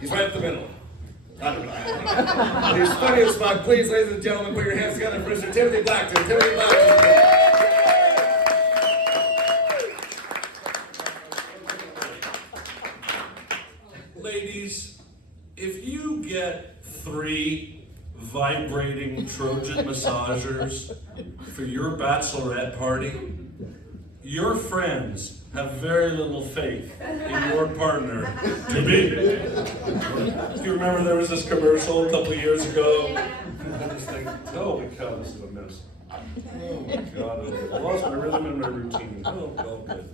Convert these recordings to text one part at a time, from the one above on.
He's right in the middle. He's funny as fuck. Please, ladies and gentlemen, put your hands together for Mr. Timothy Blackton. Timothy Blackton. Ladies, if you get 3 vibrating Trojan massagers for your bachelorette party, your friends have very little faith in your partner to be. Do you remember there was this commercial a couple of years ago? And this thing, holy cow, this is a mess. Oh my God, I lost my rhythm and my routine. Oh, good.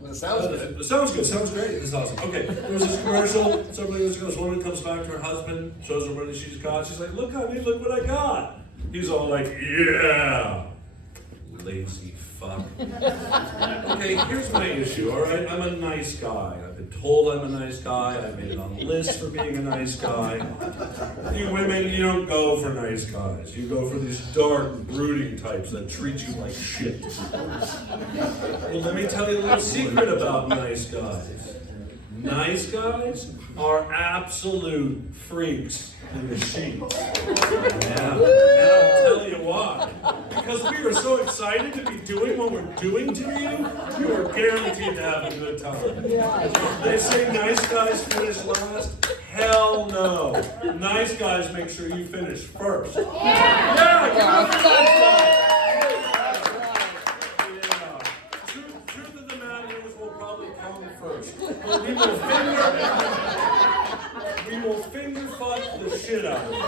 Well, it sounds good. It sounds good, sounds great. It's awesome. Okay, there was this commercial several years ago. This woman comes back to her husband, shows her what she's got. She's like, look, honey, look what I got. He's all like, yeah. Lazy fuck. Okay, here's my issue, all right? I'm a nice guy. I've been told I'm a nice guy. I made it on the list for being a nice guy. You women, you don't go for nice guys. You go for these dark, brooding types that treat you like shit. Well, let me tell you a little secret about nice guys. Nice guys are absolute freaks in the sheets. Yeah. And I'll tell you why. Because we are so excited to be doing what we're doing to you, you are guaranteed to have a good time. They say nice guys finish last. Hell no. Nice guys make sure you finish first. Yeah, Truth of the matter is we'll probably come first. But we will finger fuck the shit out of you.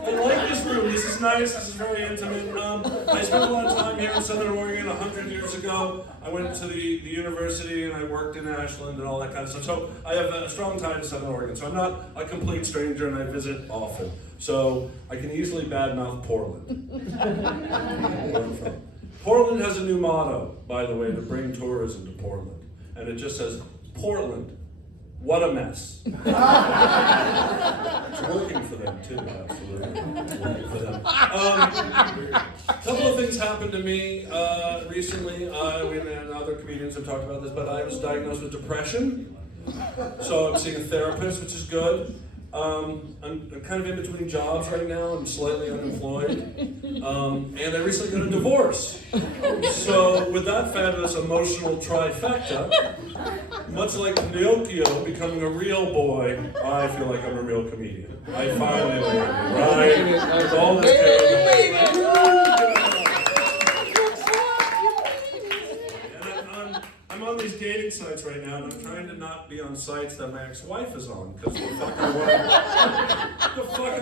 I like this room. This is nice. This is very intimate. I spent a lot of time here in Southern Oregon 100 years ago. I went to the university and I worked in Ashland and all that kind of stuff. So I have a strong tie to Southern Oregon. So I'm not a complete stranger and I visit often. So I can easily badmouth Portland. Where I'm from. Portland has a new motto, by the way, to bring tourism to Portland. And it just says, Portland, what a mess. It's working for them too, absolutely. It's working for them. A couple of things happened to me recently. We and other comedians have talked about this, but I was diagnosed with depression. So I'm seeing a therapist, which is good. I'm kind of in between jobs right now. I'm slightly unemployed. And I recently got a divorce. So with that fabulous emotional trifecta, much like Pinocchio becoming a real boy, I feel like I'm a real comedian. I finally made it, right? With all this I'm on these dating sites right now, and I'm trying to not be on sites that my ex-wife is on, because the fuck I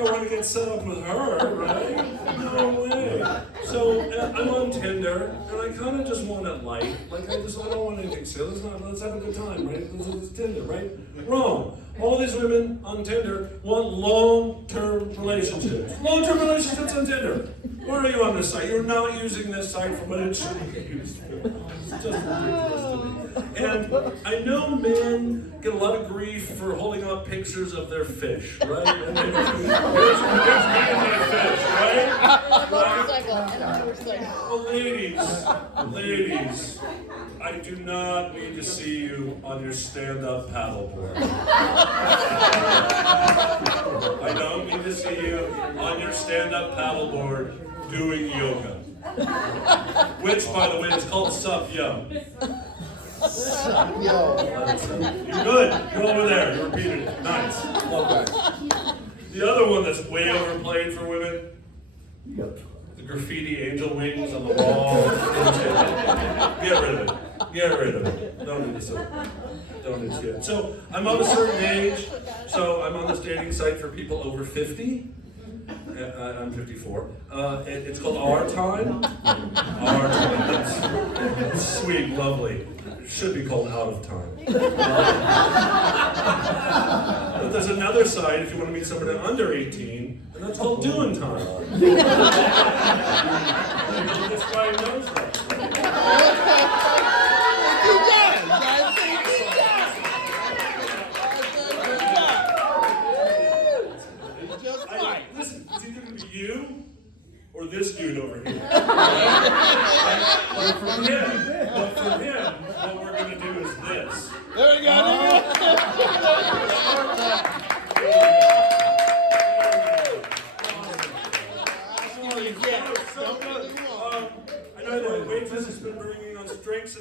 want to get set up with her, right? No way. So I'm on Tinder, and I kind of just want it light. Like I don't want anything serious. Let's have a good time, right? It's Tinder, right? Wrong. All these women on Tinder want long-term relationships. Long-term relationships on Tinder. Where are you on this site? You're not using this site for what it should be used for. It's just ridiculous to me. And I know men get a lot of grief for holding up pictures of their fish, right? And here's me and my fish, right? Well, ladies, I do not need to see you on your stand-up paddleboard. I don't need to see you on your stand-up paddleboard doing yoga. Which, by the way, is called sup yo. You're good. You're over there. You repeated it. Nice. Love that. The other one that's way overplayed for women, the graffiti angel wings on the wall. Get rid of it. Get rid of it. Don't need to see it. Don't need to see it. So I'm of a certain age. So I'm on this dating site for people over 50. I'm 54. It's called Our Time. Our Time. That's sweet, lovely. It should be called Out of Time. But there's another site if you want to meet somebody under 18, and that's called Doing Time. This guy knows that. Listen, it's either going to be you or this dude over here. But for him, what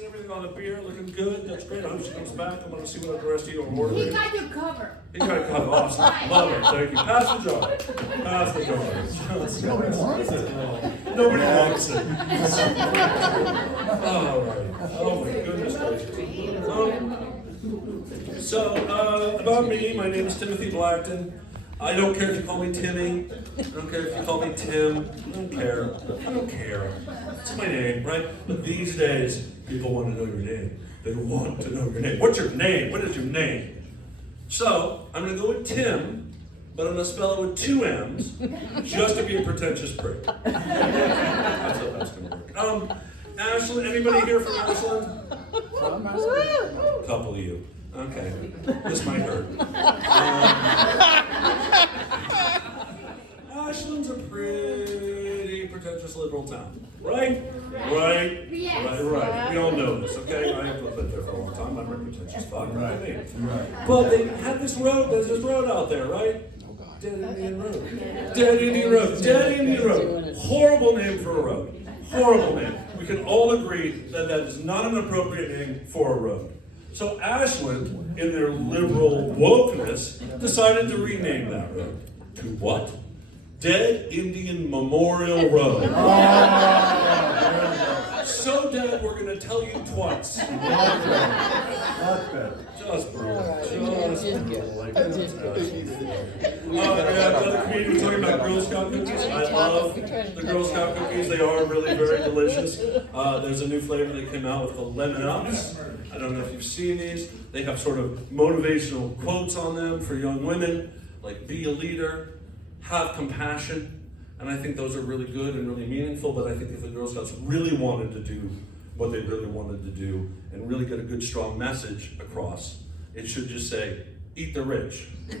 everything on the beer, looking good. That's great. I hope she comes back. I want to see what the rest of you are ordering. He got your cover. He got it cut off. Love it. Thank you. Pass the jar. Pass the jar. Nobody wants it. Nobody wants it. All right. Oh my goodness gracious. About me, my name is Timothy Blackton. I don't care if you call me Timmy. I don't care if you call me Tim. I don't care. I don't care. It's my name, right? But these days, people want to know your name. They want to know your name. What's your name? What is your name? So, I'm going to go with Tim, but I'm going to spell it with 2 M's, just to be a pretentious prick. That's how that's going to work. Ashland, anybody here from Ashland? A couple of you. Okay, this might hurt. Ashland's a pretty pretentious liberal town, right? Right? Yes. Right. We all know this, okay? I have lived there for a long time. I'm a pretentious fuck. Right. But they had this road. There's this road out there, right? Dead Indian Road. Dead Indian Road. Dead Indian Road. Horrible name for a road. Horrible name. We can all agree that that is not an appropriate name for a road. So Ashland, in their liberal wokeness, decided to rename that road to what? Dead Indian Memorial Road. So dead, we're going to tell you twice. That's better. Just brutal. Another comedian talking about Girl Scout cookies. I love the Girl Scout cookies. They are really very delicious. There's a new flavor that came out with the Lemon Ups. I don't know if you've seen these. They have sort of motivational quotes on them for young women, like be a leader, have compassion. And I think those are really good and really meaningful, but I think if the Girl Scouts really wanted to do what they really wanted to do and really get a good, strong message across, it should just say, eat the rich. Or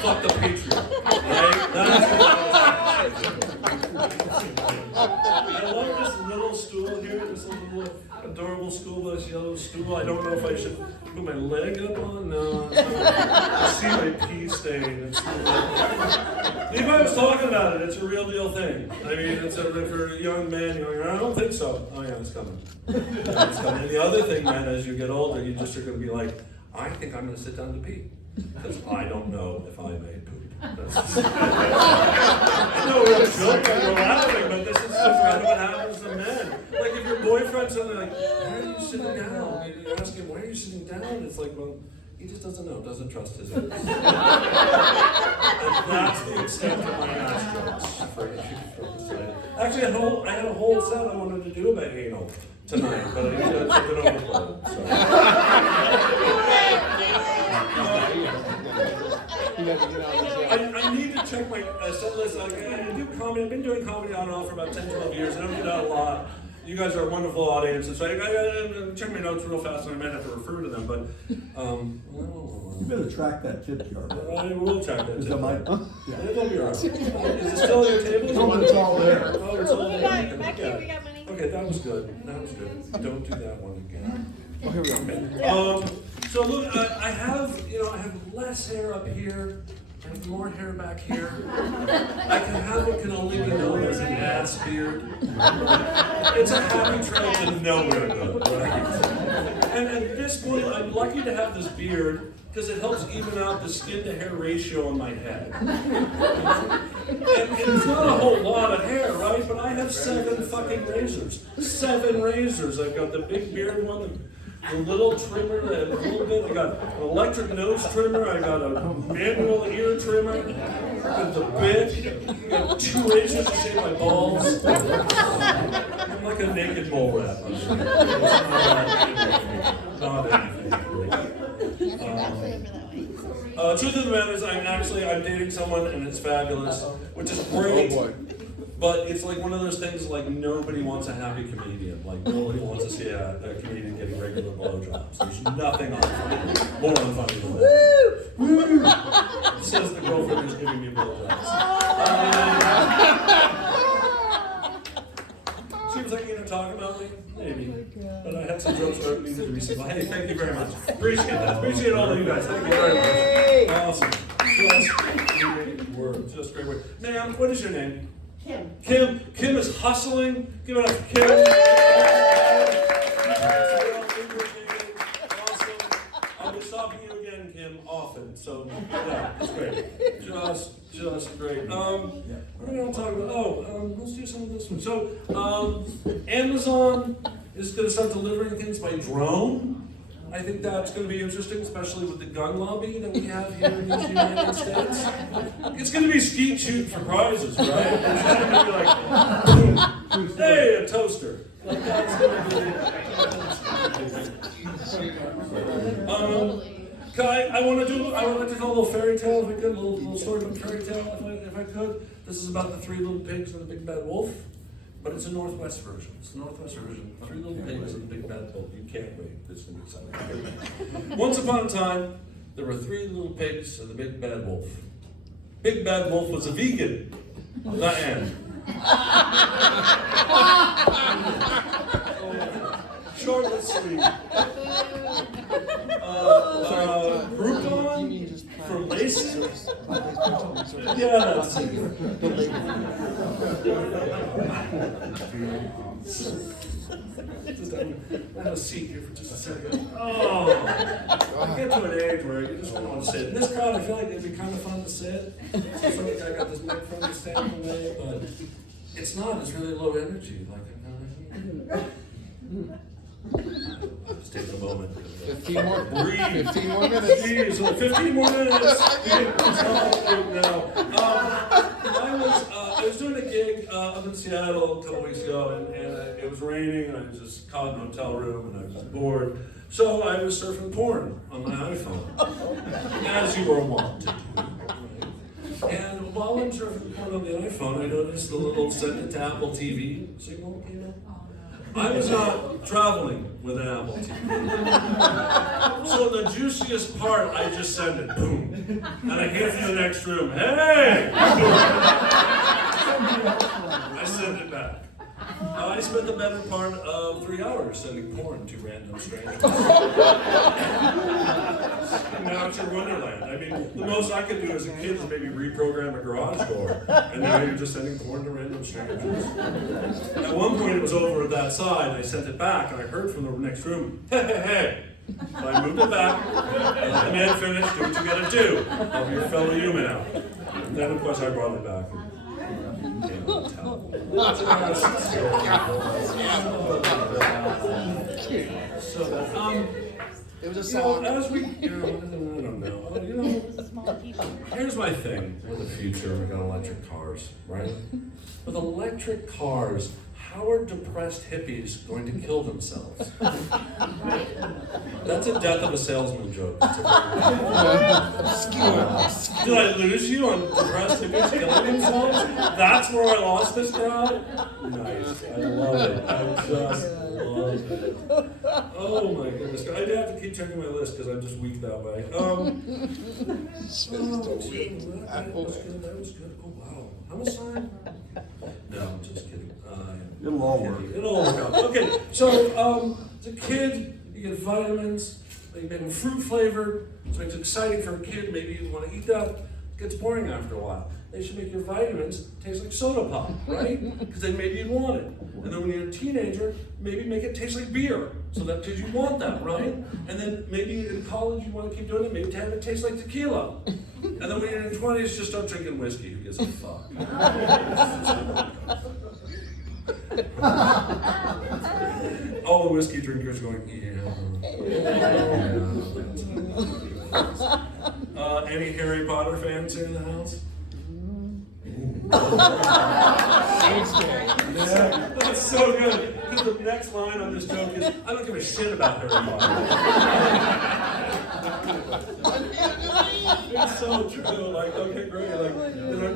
fuck the patriot. Right? That's I love this little stool here, this little adorable school bus yellow stool. I don't know if I should put my leg up on. No, I see my pee stain. Levi was talking about it. It's a real deal thing. I mean, it's for young men. You're like, I don't think so. Oh yeah, it's coming. It's coming. And the other thing, man, as you get older, you just are going to be like, I think I'm going to sit down to pee because I don't know if I may poop. I know we're joking, we're laughing, but this is just kind of what happens to men. Like if your boyfriend's suddenly like, why are you sitting down? You ask him, why are you sitting down? It's like, well, he just doesn't know, doesn't trust his ears. And that's the extent of my ass jokes for this night. Actually, I had a whole set I wanted to do about anal tonight, but I took it overload. So. I need to check my set list. I do comedy. I've been doing comedy on and off for about 10, 12 years. I don't do that a lot. You guys are a wonderful audience. And so I gotta check my notes real fast, and I might have to refer to them. But, You better track that tip jar. I will check that. Is that my? It'll be all right. Is it still on your table? No, it's all there. Oh, it's all there. Back here, we got money. Okay, that was good. That was good. Don't do that one again. Oh, here we go. So look, I have less hair up here. I have more hair back here. I can have what can only be known as an ass beard. It's a happy trail to nowhere good, right? And at this point, I'm lucky to have this beard because it helps even out the skin to hair ratio on my head. And it's not a whole lot of hair, right? But I have 7 fucking razors. 7 razors. I've got the big beard one, the little trimmer, a little bit. I got an electric nose trimmer. I got a manual ear trimmer. With the bit. I got 2 razors to shave my balls. I'm like a naked mole rat. Not anything. Truth of the matter is, I'm dating someone and it's fabulous, which is great. But it's like one of those things like nobody wants a happy comedian. Like nobody wants to see a comedian getting regular blowjobs. There's nothing more unfunny than that. Woo! Says the girlfriend who's giving me blowjobs. Seems like you're gonna talk about me, maybe. But I had some jokes that needed to be said. Hey, thank you very much. Appreciate that. Appreciate all of you guys. Thank you very much. Awesome. Just great words. Just great words. Ma'am, what is your name? Kim. Kim is hustling. Give it up for Kim. So, yeah, it's great. Just great. What are we going to talk about? Let's do some of this one. So, Amazon is going to start delivering things by drone. I think that's going to be interesting, especially with the gun lobby that we have here in the United States. It's going to be skeet shoot for prizes, right? It's going to be like, boom, hey, a toaster. Like that's going to be. I want to tell a little fairy tale, if I could, a little story about fairy tale, if I could. This is about the 3 little pigs and the big bad wolf. But it's a Northwest version. It's the Northwest version. 3 little pigs and the big bad wolf. You can't wait. It's going to be exciting. Once upon a time, there were 3 little pigs and the big bad wolf. Big bad wolf was a vegan. The end. Short and sweet. Groupon for laces? Yeah, that's I'm gonna seat here for just a second. I get to an age where you just don't want to sit. In this crowd, I feel like it'd be kind of fun to sit. So I got this microphone standing away, but it's not. It's really low energy. Just take a moment. 15 more. Breathe. 15 more minutes. Jeez, so 15 more minutes. I was doing a gig up in Seattle a couple weeks ago, and it was raining, and I was just caught in a hotel room, and I was bored. So I was surfing porn on my iPhone, as you were wont to do. And while I'm surfing porn on the iPhone, I noticed the little send it to Apple TV signal came up. I was not traveling with an Apple TV. So the juiciest part, I just send it, boom. And I hear from the next room, hey! I send it back. I spent the better part of 3 hours sending porn to random strangers. Now it's in Wonderland. I mean, the most I could do as a kid is maybe reprogram a garage door, and now you're just sending porn to random strangers. At one point it was over at that side, I sent it back, and I heard from the next room, hey, hey, hey. So I moved it back, and let the man finish, do what you gotta do, help your fellow human out. And then of course I brought it back. It was a song. As we, I don't know. Here's my thing with the future. We got electric cars, right? With electric cars, how are depressed hippies going to kill themselves? That's a death of a salesman joke. Did I lose you on depressed hippies killing themselves? That's where I lost this crowd? Nice. I love it. I just love it. Oh my goodness. I'd have to keep checking my list because I'm just weak that way. That was good. Oh wow. How much time? No, I'm just kidding. It'll all work. It'll all work out. Okay, so as a kid, you get vitamins. They make them fruit flavored, so it's exciting for a kid. Maybe you want to eat that. It gets boring after a while. They should make your vitamins taste like soda pop, right? Because then maybe you'd want it. And then when you're a teenager, maybe make it taste like beer, so that because you want that, right? And then maybe in college you want to keep doing it, maybe to have it taste like tequila. And then when you're in your 20s, just start drinking whiskey. Who gives a fuck? All the whiskey drinkers going, any Harry Potter fans here in the house? That's so good. Because the next line on this joke is, I don't give a shit about Harry Potter. It's so true. Like, okay, great. Like,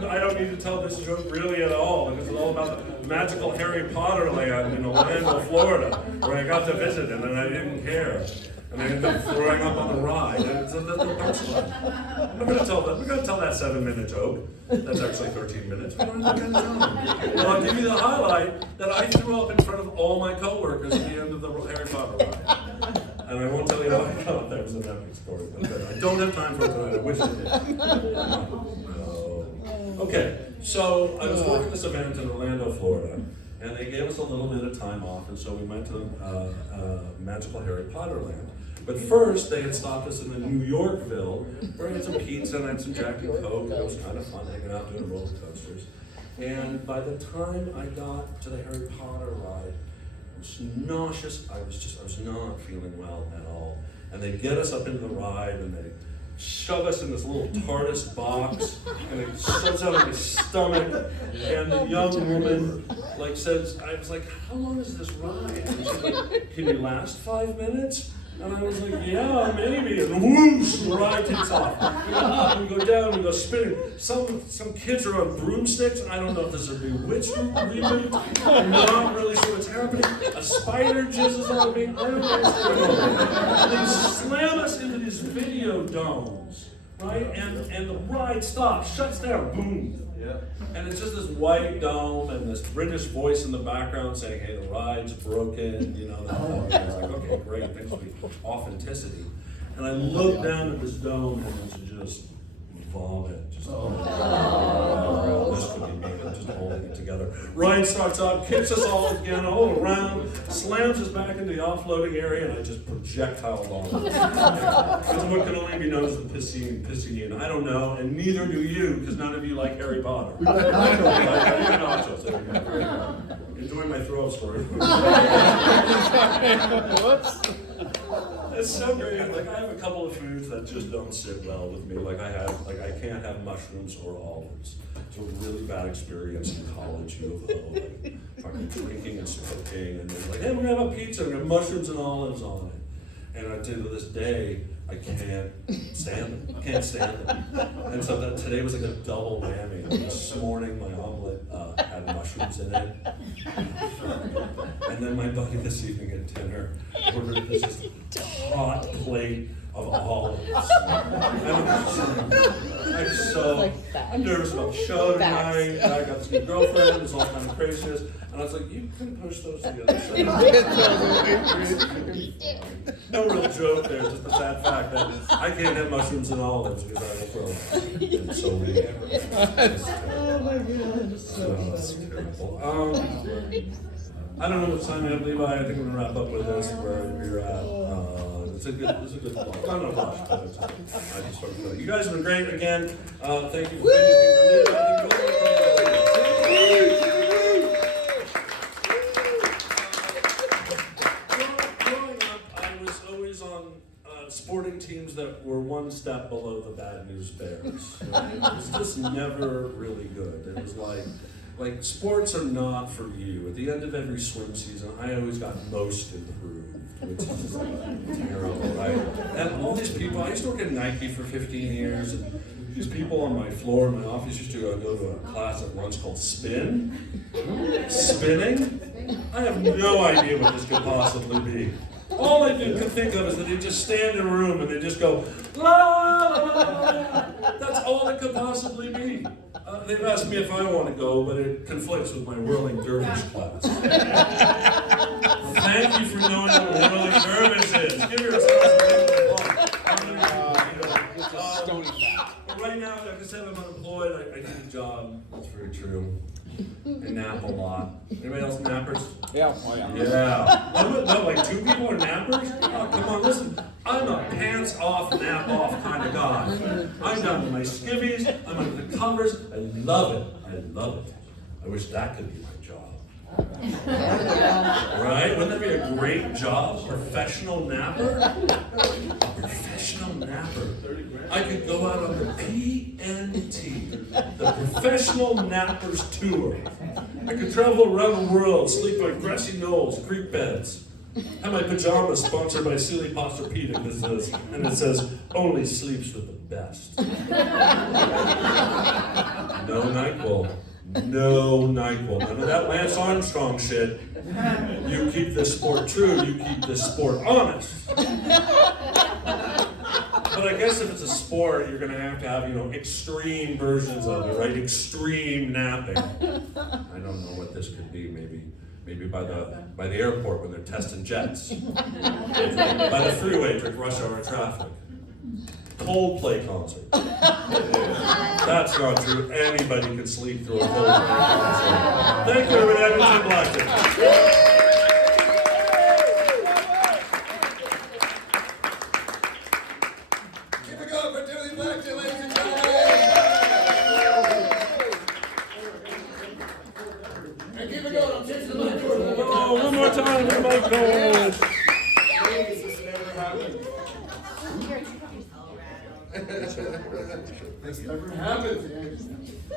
I don't need to tell this joke really at all. It's all about the magical Harry Potter land in Orlando, Florida, where I got to visit him and I didn't care. And I ended up throwing up on the ride. And so that's the punchline. We're gonna tell that 7-minute joke. That's actually 13 minutes. We don't have that kind of time. Well, I'll give you the highlight that I threw up in front of all my coworkers at the end of the Harry Potter ride. And I won't tell you how I got there. It was an epic story. But I don't have time for it tonight. I wish I did. No. Okay, so I was working this event in Orlando, Florida. And they gave us a little bit of time off, and so we went to magical Harry Potter land. But first, they had stopped us in the New Yorkville, where I had some pizza and I had some Jack and Coke, and it was kind of fun hanging out doing roller coasters. And by the time I got to the Harry Potter ride, I was nauseous. I was not feeling well at all. And they get us up into the ride, and they shove us in this little TARDIS box, and it shuts out of my stomach. And the young woman says, I was like, how long is this ride? And she's like, can you last 5 minutes? And I was like, yeah, maybe. And whoosh, the ride takes off. We go up, we go down, we go spinning. Some kids are on broomsticks. I don't know if this is a Bewitched reboot. I'm not really sure what's happening. A spider jizzes on me. I don't know what's going on. And they slam us into these video domes, right? And the ride stops, shuts down, boom. Yeah. And it's just this white dome and this British voice in the background saying, hey, the ride's broken, you know, that kind of thing. I was like, okay, great, thanks for the authenticity. And I look down at this dome and it's just vomit. Just this could be me, I'm just holding it together. Ryan starts up, kicks us all again, all around, slams us back into the offloading area, and I just projectile along. It's what can only be known as the piscine. I don't know, and neither do you, because none of you like Harry Potter. Nachos. There you go. Enjoy my throw story. It's so great. Like, I have a couple of foods that just don't sit well with me. I can't have mushrooms or olives. It's a really bad experience in college, U of O. Like, fucking drinking and smoking, and they're like, hey, we're gonna have a pizza, and have mushrooms and olives on it. And I did to this day, I can't stand them. Can't stand them. And so today was like a double whammy. This morning, my omelet had mushrooms in it. And then my buddy this evening at dinner ordered this just hot plate of olives. I'm nervous about the show tonight. I got this new girlfriend, it's all kind of craziness. And I was like, you can push those to the other side. No real joke there, just the sad fact that I can't have mushrooms and olives because I will throw them. And so many. Oh my God, That's terrible. I don't know what time we have, Levi. I think we're gonna wrap up with this where we're at. It's a good call. It's not a rush, but I just sort of you guys have been great again. Thank you for Growing up, I was always on sporting teams that were one step below the Bad News Bears. Right? It was just never really good. It was like sports are not for you. At the end of every swim season, I always got most improved, which is terrible, right? And all these people, I used to work at Nike for 15 years, and these people on my floor in my office used to go to a class at once called Spin. Spinning? I have no idea what this could possibly be. All I could think of is that they just stand in a room and they just go, la, la, la, la. That's all it could possibly be. They've asked me if I want to go, but it conflicts with my whirling dervish class. Thank you for knowing what whirling dervish is. Give yourselves a but right now, like I said, I'm unemployed. I need a job. That's very true. I nap a lot. Anybody else nappers? Yeah. Oh yeah. Yeah. No, like 2 people are nappers? Oh, come on, listen. I'm a pants off, nap off kind of guy. I'm down with my skivvies. I'm under the covers. I love it. I wish that could be my job. Right? Wouldn't that be a great job? Professional napper? A professional napper. I could go out on the PNT, the Professional Nappers Tour. I could travel around the world, sleep on grassy knolls, creek beds. Have my pajamas sponsored by Silly Posturpedic, and it says, only sleeps with the best. No NyQuil. No NyQuil. None of that Lance Armstrong shit. You keep this sport true, you keep this sport honest. But I guess if it's a sport, you're gonna have, extreme versions of it, right? Extreme napping. I don't know what this could be, maybe by the airport when they're testing jets. By the freeway during rush hour traffic. Coldplay concert. That's not true. Anybody can sleep through a Coldplay concert. Thank you, everybody. I'm Tim Blackton. Blackton, ladies and gentlemen. And keep it going, I'm changing the mic cord. Oh, one more time for Mike Coles. This never happened. This never happens.